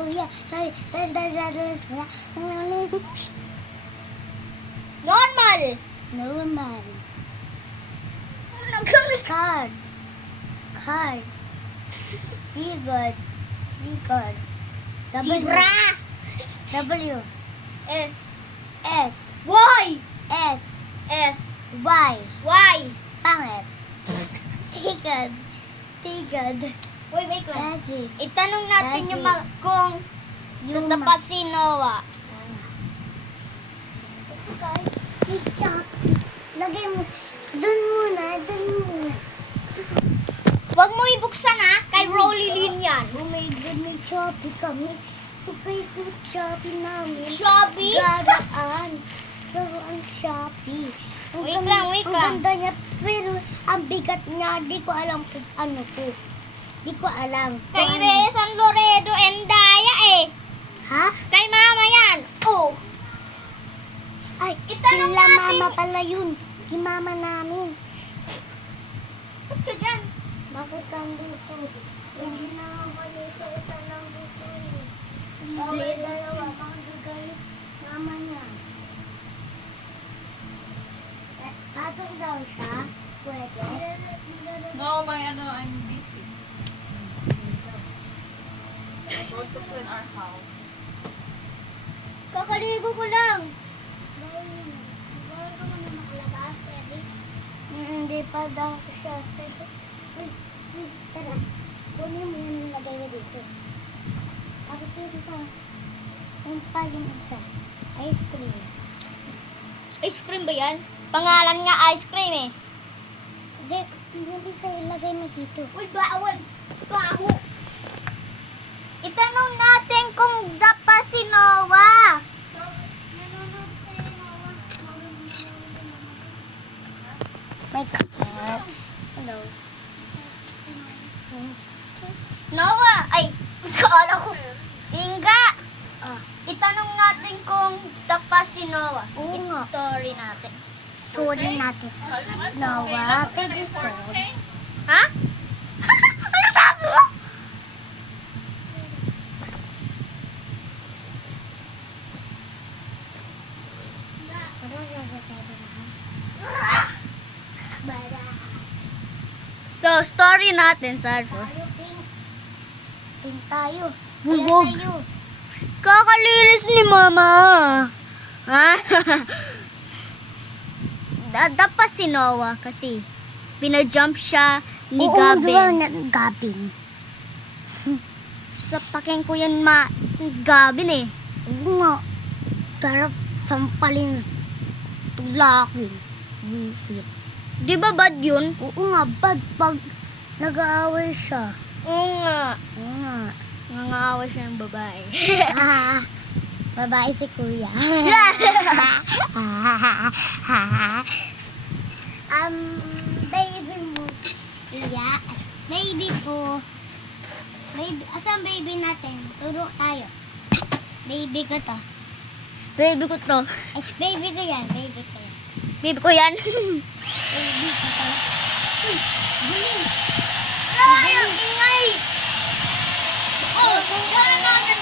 kuya. Sabi, kuya. Normal. Normal. Card. Sigurd. Zebra. W. S. S. Y. S. S. Y. Y. Pangit. Tigad. Wait lang. Kasi. Itanong natin Kasi. yung kung tatapat si Noah. Guys, ketchup. Lagay mo. Dun muna. Huwag mo ibuksan ha. Kay Rolly Lin yan. Oh my God, may Shopee kami. Ito kayo po Shopee namin. Shopee? Garaan Shopee. Wait lang. Ang ganda niya, pero ang bigat niya, di ko alam kung ano po. Di ko alam. Kay Kung ano. Reyes, San Loredo, and Daya eh. Ha? Kay Mama yan. Oh. Ay, Itanong kila natin. mama pala yun. Kay mama namin. Ba't ka dyan? Bakit kang dito? Hindi na ako dito. Isa lang dito. Hindi. Dalawa. Makagagalit mama niya. Pasok daw siya. Pwede. No, I'm busy. Supposed to clean our house. Kakaligo ko lang. Bawal ka muna makalabas, Eddie. Hindi pa daw siya. Tara. Kunin mo yung nilagay mo dito. Tapos yun pa. Yung pa yung isa. Ice cream. Ice cream ba yan? Pangalan nga ice cream eh. Hindi sa ilagay mo dito. Uy, bawal. Baho. Itanong natin kung dapa si Noah. Nanonood sa Noah. My God. Hello. Noah! Ay! Kala ko. Inga! Ah. Itanong natin kung dapa si Noah. Oo nga. Story natin. Sorry natin. Noah, pwede sorry. Ha? Ano sabi mo? So, story natin, Sarfo. Pink tayo. Bubog. Ayan tayo. Kakalinis ni Mama. Ha? Dapa si Noah kasi pinajump siya ni Gabin. Gabin. Sa paking ko yan Gabin eh. Oo nga. Darap sampalin. Tulakin. Bukit. Di ba bad yun? Oo nga, pag nag-aaway siya. Oo nga. Oo nga. Nangawa siya ng babae. Babae si kuya. Baby mo. Iya. Baby ko. Baby, asan baby natin? Turo tayo. Baby ko to. Baby ko to. Ay, baby ko yan. Baby ko yan. Baby ko yan. Baby ko to. Uy, guling. Ay, ang ingay! Oh, wala natin.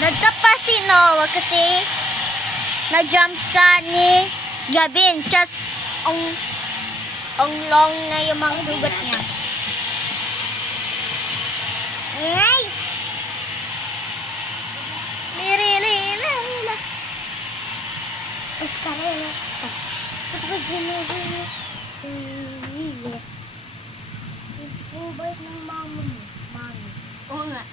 Nagtapa si Noah kasi na-jump sa ni Gabin. Just ang long na yung mga sugat niya. Nice! Lirili. Escarela. Tapos ginagawa. Ibubait ng mama mo. Mami. Oo nga.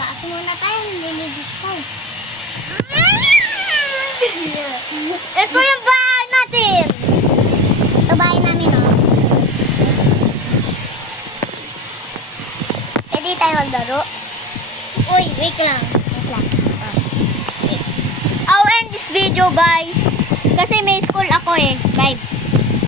Taas muna tayo. Nililibig tayo. Ito yung bahay natin. Ito bahay namin, oh. Pwede tayo maglaro. Uy, wait lang. Wait lang. I'll end this video, guys. Kasi may school ako eh. Bye.